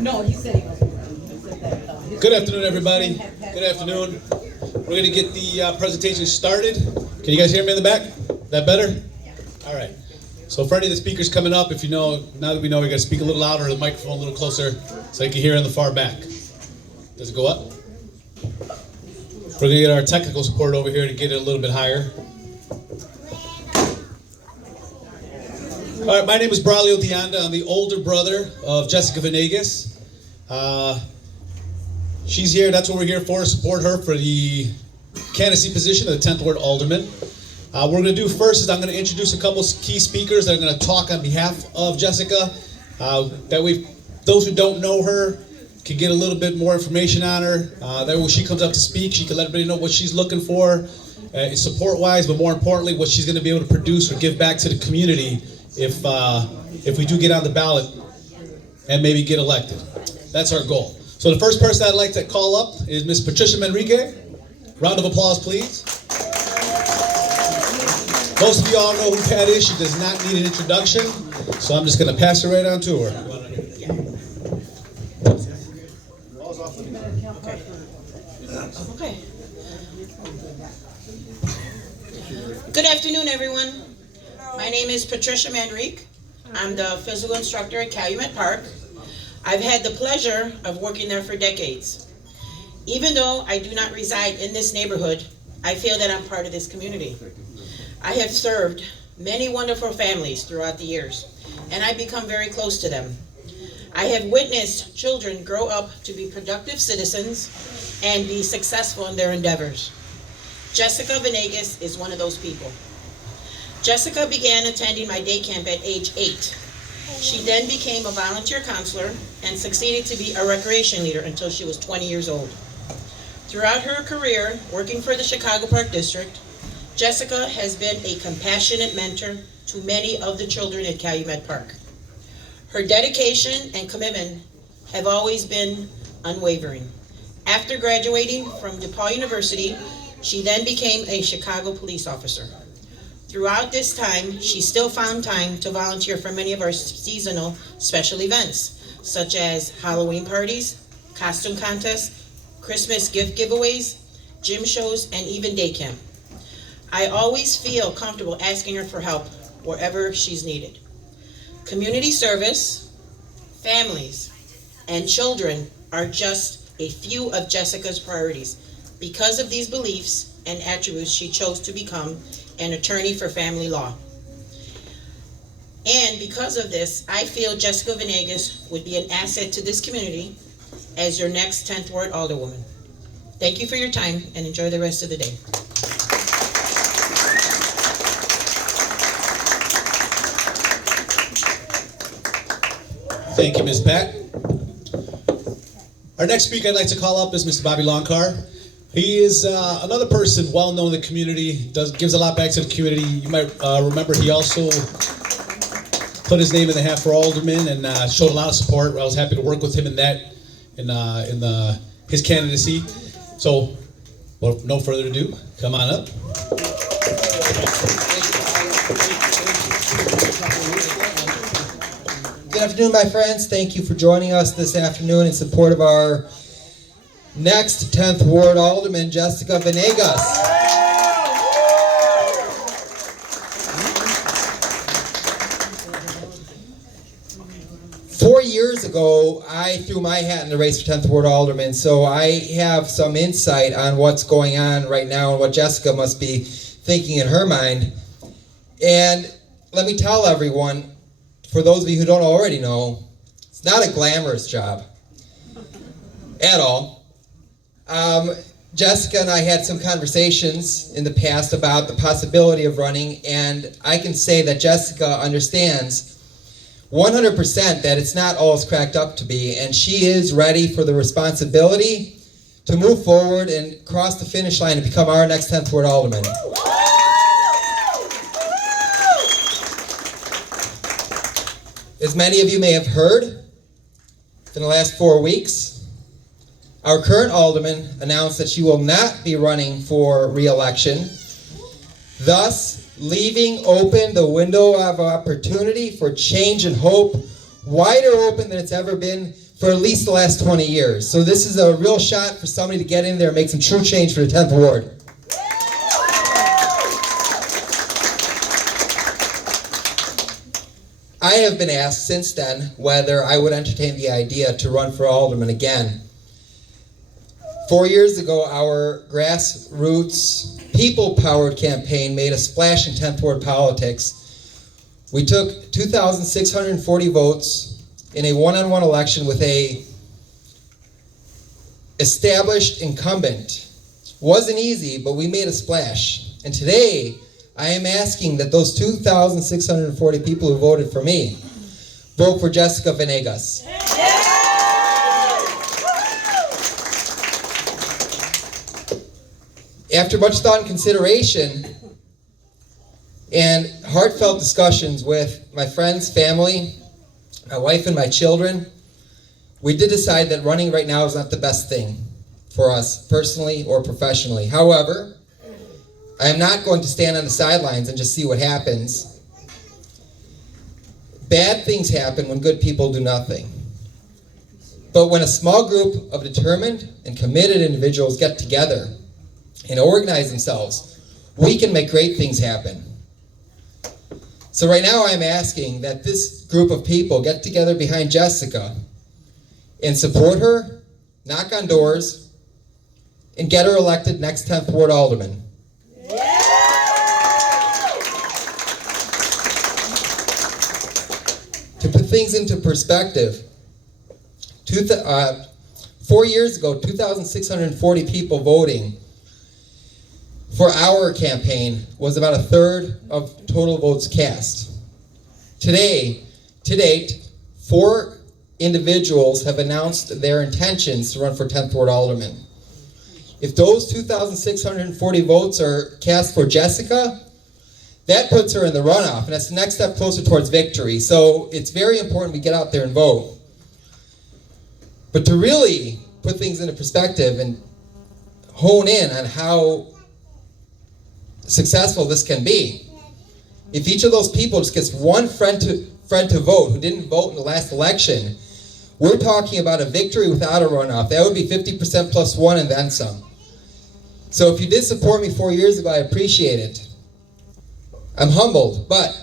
No, he said he said that. Good afternoon, everybody. Good afternoon. We're going to get the presentation started. Can you guys hear me in the back? That better? All right. So for any of the speakers coming up, if you know, now that we know, we got to speak a little louder, the microphone a little closer, so you can hear in the far back. Does it go up? We're going to get our technical support over here to get it a little bit higher. All right, my name is Braulio Dianda. I'm the older brother of Jessica Venegas. She's here, that's what we're here for, support her for the candidacy position of the 10th Ward Alderman. What we're going to do first is I'm going to introduce a couple key speakers that are going to talk on behalf of Jessica. That way, those who don't know her can get a little bit more information on her. That way when she comes up to speak, she can let everybody know what she's looking for, support-wise, but more importantly, what she's going to be able to produce or give back to the community if we do get on the ballot and maybe get elected. That's our goal. So the first person I'd like to call up is Ms. Patricia Manrique. Round of applause, please. Most of you all know who Pat is. She does not need an introduction, so I'm just going to pass it right on to her. Okay. Good afternoon, everyone. My name is Patricia Manrique. I'm the physical instructor at Calumet Park. I've had the pleasure of working there for decades. Even though I do not reside in this neighborhood, I feel that I'm part of this community. I have served many wonderful families throughout the years, and I've become very close to them. I have witnessed children grow up to be productive citizens and be successful in their endeavors. Jessica Venegas is one of those people. Jessica began attending my day camp at age 8. She then became a volunteer counselor and succeeded to be a recreation leader until she was 20 years old. Throughout her career working for the Chicago Park District, Jessica has been a compassionate mentor to many of the children at Calumet Park. Her dedication and commitment have always been unwavering. After graduating from DePaul University, she then became a Chicago police officer. Throughout this time, she still found time to volunteer for many of our seasonal special events, such as Halloween parties, costume contests, Christmas gift giveaways, gym shows, and even day camp. I always feel comfortable asking her for help wherever she's needed. Community service, families, and children are just a few of Jessica's priorities. Because of these beliefs and attributes, she chose to become an attorney for family law. And because of this, I feel Jessica Venegas would be an asset to this community as your next 10th Ward Alderwoman. Thank you for your time and enjoy the rest of the day. Thank you, Ms. Pat. Our next speaker I'd like to call up is Mr. Bobby Longcar. He is another person well known in the community, gives a lot back to the community. You might remember he also put his name in the hat for alderman and showed a lot of support. I was happy to work with him in that, his candidacy. So, well, no further ado, come on up. Good afternoon, my friends. Thank you for joining us this afternoon in support of our next 10th Ward Alderman, Jessica Venegas. 4 years ago, I threw my hat in the race for 10th Ward Alderman, so I have some insight on what's going on right now and what Jessica must be thinking in her mind. And let me tell everyone, for those of you who don't already know, it's not a glamorous job at all. Jessica and I had some conversations in the past about the possibility of running, and I can say that Jessica understands 100% that it's not all it's cracked up to be, and she is ready for the responsibility to move forward and cross the finish line and become our next 10th Ward Alderman. As many of you may have heard, in the last 4 weeks, our current alderman announced that she will not be running for re-election, thus leaving open the window of opportunity for change and hope, wider open than it's ever been for at least the last 20 years. So this is a real shot for somebody to get in there and make some true change for the 10th Ward. I have been asked since then whether I would entertain the idea to run for alderman again. 4 years ago, our grassroots, people-powered campaign made a splash in 10th Ward politics. We took 2,640 votes in a one-on-one election with a established incumbent. Wasn't easy, but we made a splash. And today, I am asking that those 2,640 people who voted for me vote for Jessica Venegas. After much thought and consideration and heartfelt discussions with my friends, family, my wife and my children, we did decide that running right now is not the best thing for us personally or professionally. However, I am not going to stand on the sidelines and just see what happens. Bad things happen when good people do nothing. But when a small group of determined and committed individuals get together and organize themselves, we can make great things happen. So right now I'm asking that this group of people get together behind Jessica and support her, knock on doors, and get her elected next 10th Ward Alderman. To put things into perspective, 4 years ago, 2,640 people voting for our campaign was about a third of total votes cast. Today, to date, 4 individuals have announced their intentions to run for 10th Ward Alderman. If those 2,640 votes are cast for Jessica, that puts her in the runoff, and that's the next step closer towards victory. So it's very important we get out there and vote. But to really put things into perspective and hone in on how successful this can be, if each of those people just gets one friend to vote who didn't vote in the last election, we're talking about a victory without a runoff. That would be 50% plus 1 and then some. So if you did support me 4 years ago, I appreciate it. I'm humbled, but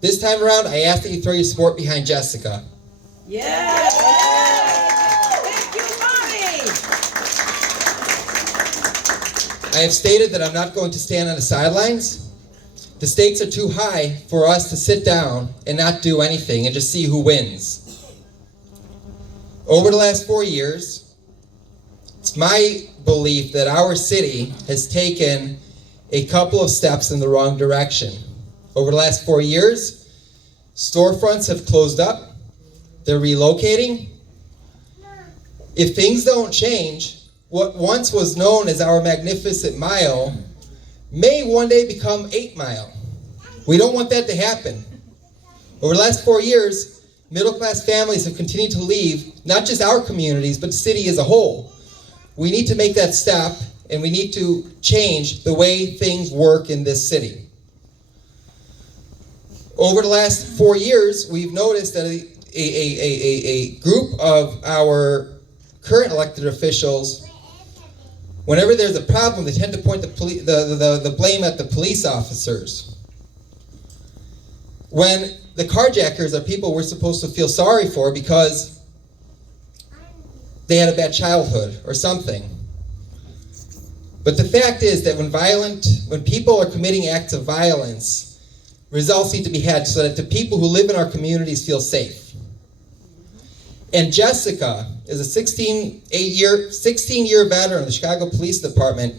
this time around, I ask that you throw your support behind Jessica. Yes! Thank you, Mommy! I have stated that I'm not going to stand on the sidelines. The stakes are too high for us to sit down and not do anything and just see who wins. Over the last 4 years, it's my belief that our city has taken a couple of steps in the wrong direction. Over the last 4 years, storefronts have closed up. They're relocating. If things don't change, what once was known as our Magnificent Mile may one day become 8 Mile. We don't want that to happen. Over the last 4 years, middle-class families have continued to leave, not just our communities, but the city as a whole. We need to make that step, and we need to change the way things work in this city. Over the last 4 years, we've noticed that a group of our current elected officials, whenever there's a problem, they tend to point the blame at the police officers. When the carjackers are people we're supposed to feel sorry for because they had a bad childhood or something. But the fact is that when people are committing acts of violence, results need to be had so that the people who live in our communities feel safe. And Jessica is a 16-year veteran of the Chicago Police Department,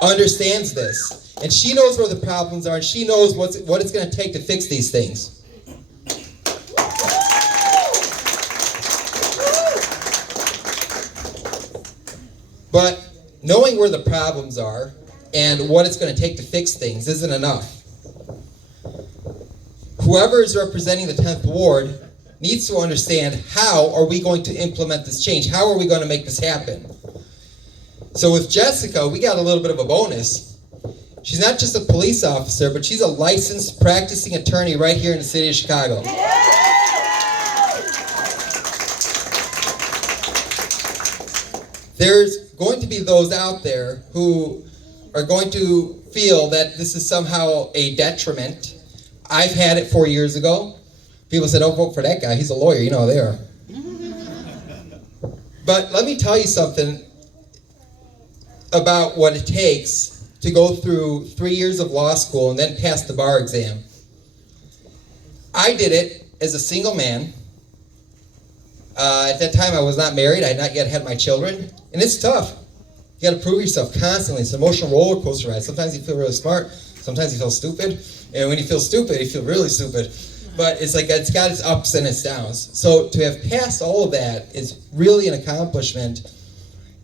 understands this. And she knows where the problems are, and she knows what it's going to take to fix these things. But knowing where the problems are and what it's going to take to fix things isn't enough. Whoever is representing the 10th Ward needs to understand, how are we going to implement this change? How are we going to make this happen? So with Jessica, we got a little bit of a bonus. She's not just a police officer, but she's a licensed practicing attorney right here in the city of Chicago. there's going to be those out there who are going to feel that this is somehow a detriment. I've had it 4 years ago. People said, don't vote for that guy. He's a lawyer. You know how they are. But let me tell you something about what it takes to go through 3 years of law school and then pass the bar exam. I did it as a single man. At that time, I was not married. I had not yet had my children. And it's tough. You got to prove yourself constantly. It's an emotional roller coaster ride. Sometimes you feel really smart. Sometimes you feel stupid. And when you feel stupid, you feel really stupid. But it's like it's got its ups and its downs. So to have passed all of that is really an accomplishment.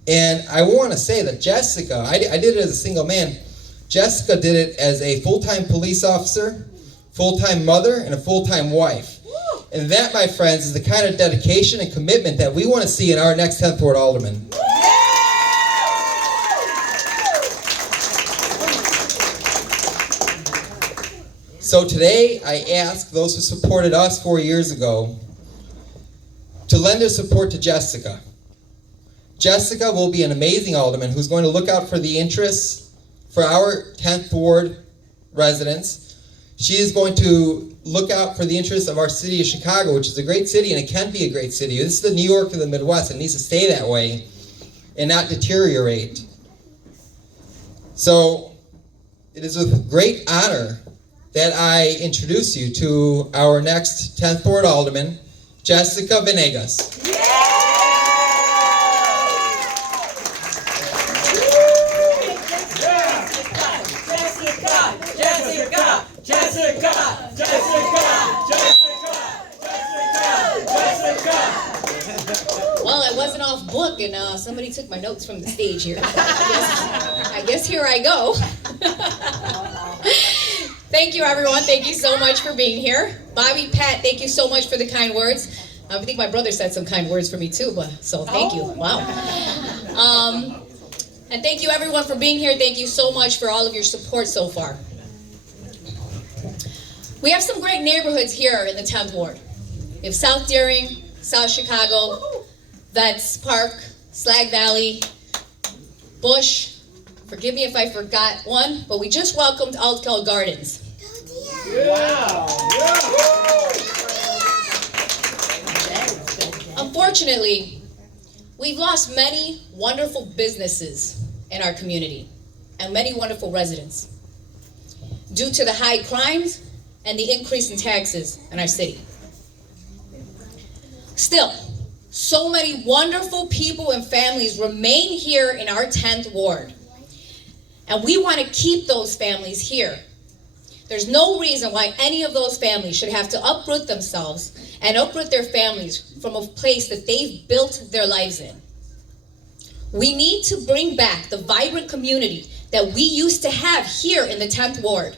And I want to say that Jessica, I did it as a single man. Jessica did it as a full-time police officer, full-time mother, and a full-time wife. And that, my friends, is the kind of dedication and commitment that we want to see in our next 10th Ward Alderman. So today, I ask those who supported us 4 years ago to lend their support to Jessica. Jessica will be an amazing alderman who's going to look out for the interests for our 10th Ward residents. She is going to look out for the interests of our city of Chicago, which is a great city, and it can be a great city. This is the New York of the Midwest. It needs to stay that way and not deteriorate. So it is with great honor that I introduce you to our next 10th Ward Alderman, Jessica Venegas. Well, I wasn't off book, and somebody took my notes from the stage here. I guess here I go. Thank you, everyone. Thank you so much for being here. Bobby, Pat, thank you so much for the kind words. I think my brother said some kind words for me too, so thank you. Wow. And thank you, everyone, for being here. Thank you so much for all of your support so far. We have some great neighborhoods here in the 10th Ward. We have South Deering, South Chicago, Vets Park, Slag Valley, Bush. Forgive me if I forgot one, but we just welcomed Altgeld Gardens. Wow. Unfortunately, we've lost many wonderful businesses in our community and many wonderful residents due to the high crimes and the increase in taxes in our city. Still, so many wonderful people and families remain here in our 10th Ward. And we want to keep those families here. There's no reason why any of those families should have to uproot themselves and uproot their families from a place that they've built their lives in. We need to bring back the vibrant community that we used to have here in the 10th Ward.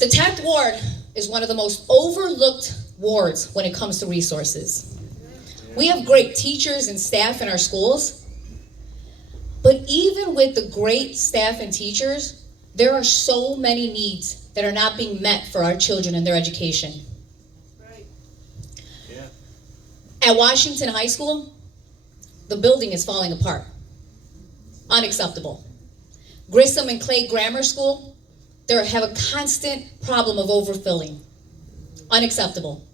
The 10th Ward is one of the most overlooked wards when it comes to resources. We have great teachers and staff in our schools, but even with the great staff and teachers, there are so many needs that are not being met for our children and their education. Right. Yeah. At Washington High School, the building is falling apart. Unacceptable. Grissom and Clay Grammar School, they have a constant problem of overfilling. Unacceptable.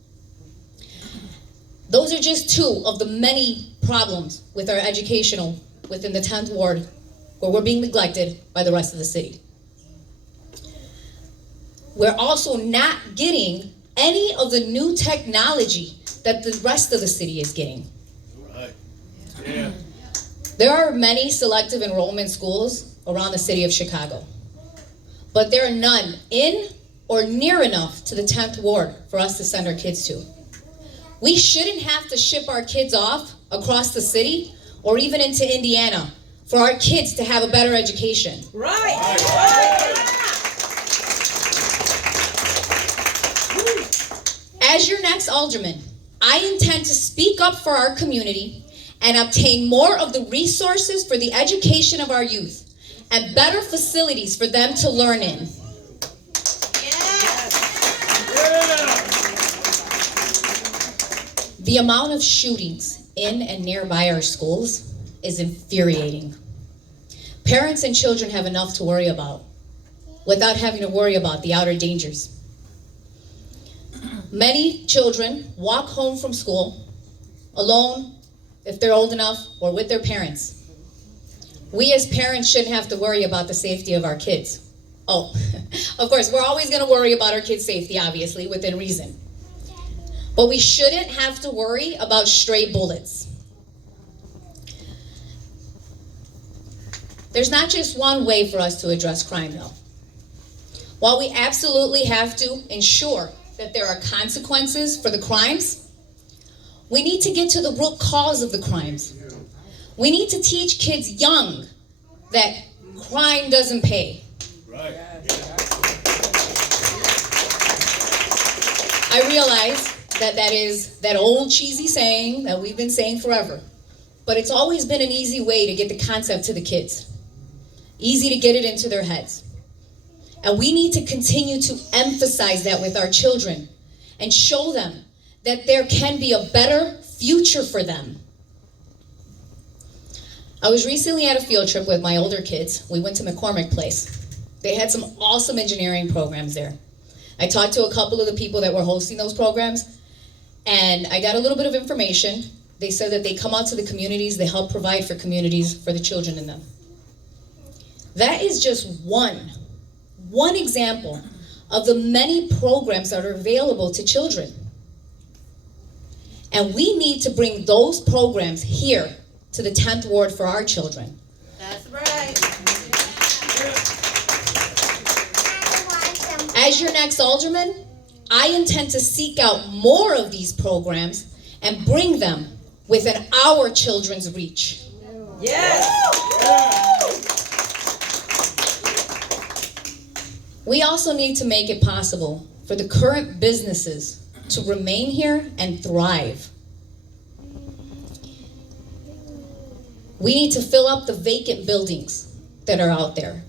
Those are just two of the many problems with our educational within the 10th Ward where we're being neglected by the rest of the city. We're also not getting any of the new technology that the rest of the city is getting. Right. Yeah. There are many selective enrollment schools around the city of Chicago, but there are none in or near enough to the 10th Ward for us to send our kids to. We shouldn't have to ship our kids off across the city or even into Indiana for our kids to have a better education. Right. Right. As your next alderman, I intend to speak up for our community and obtain more of the resources for the education of our youth and better facilities for them to learn in. The amount of shootings in and nearby our schools is infuriating. Parents and children have enough to worry about without having to worry about the outer dangers. Many children walk home from school alone, if they're old enough, or with their parents. We as parents shouldn't have to worry about the safety of our kids. Oh, of course, we're always going to worry about our kids' safety, obviously, within reason. But we shouldn't have to worry about stray bullets. There's not just one way for us to address crime, though. While we absolutely have to ensure that there are consequences for the crimes, we need to get to the root cause of the crimes. We need to teach kids young that crime doesn't pay. Right. I realize that is that old cheesy saying that we've been saying forever, but it's always been an easy way to get the concept to the kids. Easy to get it into their heads. And we need to continue to emphasize that with our children and show them that there can be a better future for them. I was recently at a field trip with my older kids. We went to McCormick Place. They had some awesome engineering programs there. I talked to a couple of the people that were hosting those programs, and I got a little bit of information. They said that they come out to the communities, they help provide for communities for the children in them. That is just one example of the many programs that are available to children. And we need to bring those programs here to the 10th Ward for our children. That's right. As your next alderman, I intend to seek out more of these programs and bring them within our children's reach. Yes. We also need to make it possible for the current businesses to remain here and thrive. We need to fill up the vacant buildings that are out there.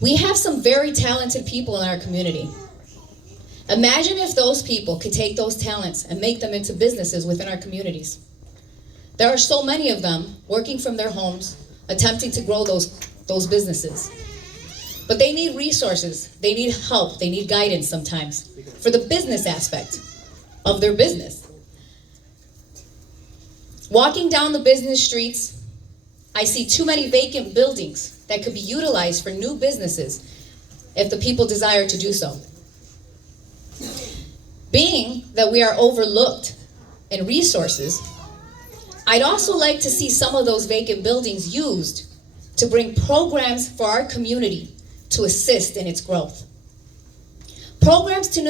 We have some very talented people in our community. Imagine if those people could take those talents and make them into businesses within our communities. There are so many of them working from their homes, attempting to grow those businesses. But they need resources, they need help, they need guidance sometimes for the business aspect of their business. Walking down the business streets, I see too many vacant buildings that could be utilized for new businesses if the people desire to do so. Being that we are overlooked in resources, I'd also like to see some of those vacant buildings used to bring programs for our community to assist in its growth. Programs to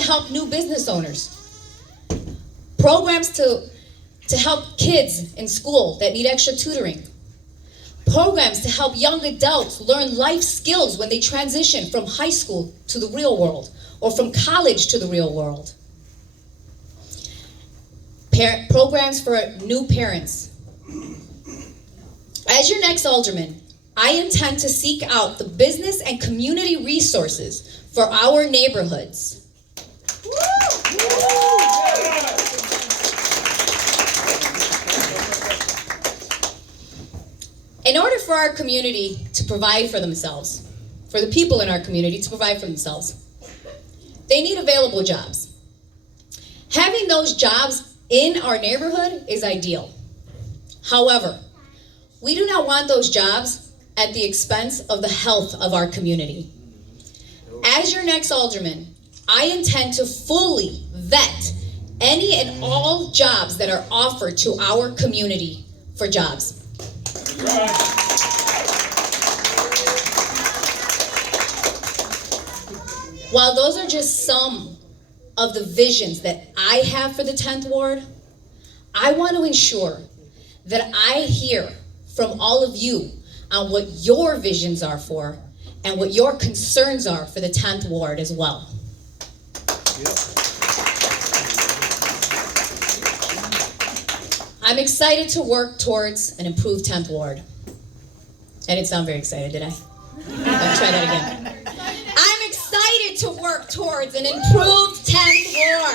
help new business owners. Programs to help kids in school that need extra tutoring. Programs to help young adults learn life skills when they transition from high school to the real world or from college to the real world. Programs for new parents. As your next alderman, I intend to seek out the business and community resources for our neighborhoods. In order for our community to provide for themselves, for the people in our community to provide for themselves, they need available jobs. Having those jobs in our neighborhood is ideal. However, we do not want those jobs at the expense of the health of our community. As your next alderman, I intend to fully vet any and all jobs that are offered to our community for jobs. While those are just some of the visions that I have for the 10th Ward, I want to ensure that I hear from all of you on what your visions are for and what your concerns are for the 10th Ward as well. I'm excited to work towards an improved 10th Ward. I didn't sound very excited, did I? I'll try that again. I'm excited to work towards an improved 10th Ward.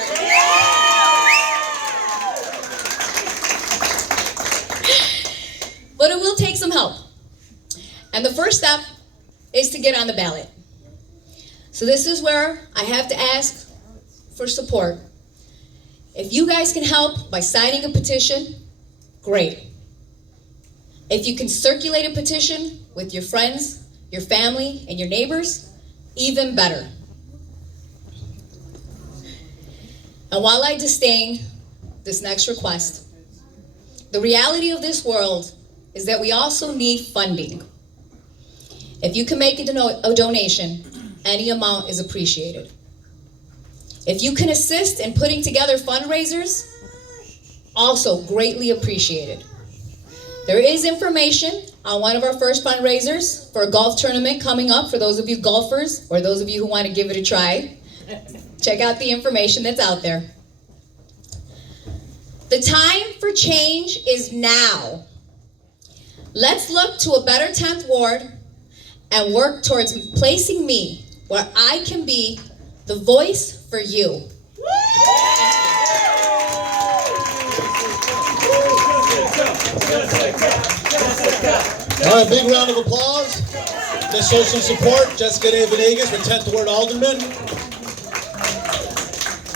And the first step is to get on the ballot. So this is where I have to ask for support. If you guys can help by signing a petition, great. If you can circulate a petition with your friends, your family, and your neighbors, even better. And while I disdain this next request, the reality of this world is that we also need funding. If you can make a donation, any amount is appreciated. If you can assist in putting together fundraisers, also greatly appreciated. There is information on one of our first fundraisers for a golf tournament coming up for those of you golfers or those of you who want to give it a try. Check out the information that's out there. The time for change is now. Let's look to a better 10th Ward and work towards placing me where I can be the voice for you. All right, big round of applause. Let's show some support. Jessica Venegas for 10th Ward Alderman.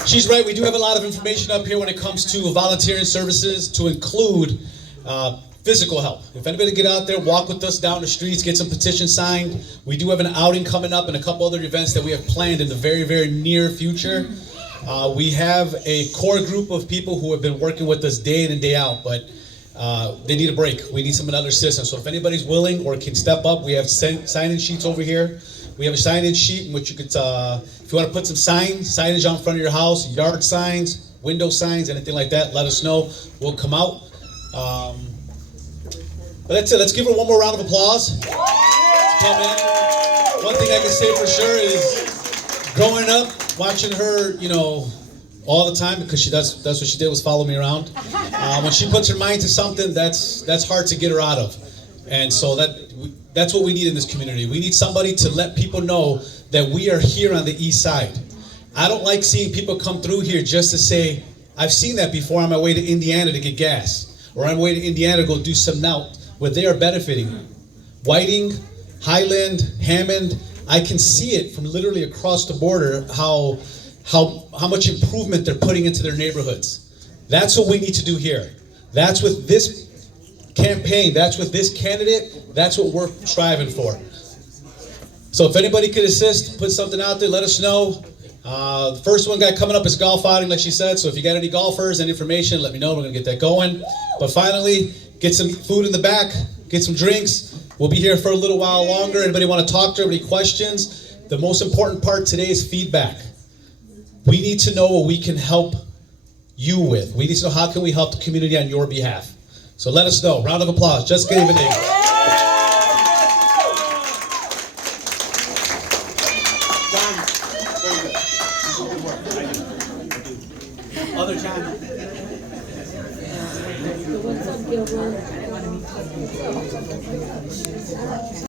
She's right, we do have a lot of information up here when it comes to volunteering services, to include physical help. If anybody get out there, walk with us down the streets, get some petitions signed. We do have an outing coming up and a couple other events that we have planned in the very, very near future. We have a core group of people who have been working with us day in and day out, but they need a break. We need some other assistance. So if anybody's willing or can step up, we have sign-in sheets over here. We have a sign-in sheet in which you could, if you want to put some signage out in front of your house, yard signs, window signs, anything like that, let us know. We'll come out. But that's it. Let's give her one more round of applause. Let's come in. One thing I can say for sure is growing up, watching her, all the time, because that's what she did, was follow me around. When she puts her mind to something, that's hard to get her out of. And so that's what we need in this community. We need somebody to let people know that we are here on the east side. I don't like seeing people come through here just to say, I've seen that before on my way to Indiana to get gas, or on my way to Indiana to go do something out where they are benefiting. Whiting, Highland, Hammond, I can see it from literally across the border how much improvement they're putting into their neighborhoods. That's what we need to do here. That's what this campaign, that's what this candidate, that's what we're striving for. So if anybody could assist, put something out there, let us know. The first one guy coming up is golf outing, like she said, so if you got any golfers and information, let me know, we're gonna get that going. But finally, get some food in the back, get some drinks. We'll be here for a little while longer. Anybody want to talk to her, any questions? The most important part today is feedback. We need to know what we can help you with. We need to know how can we help the community on your behalf. So let us know. Round of applause. Jessica Venegas. Other time.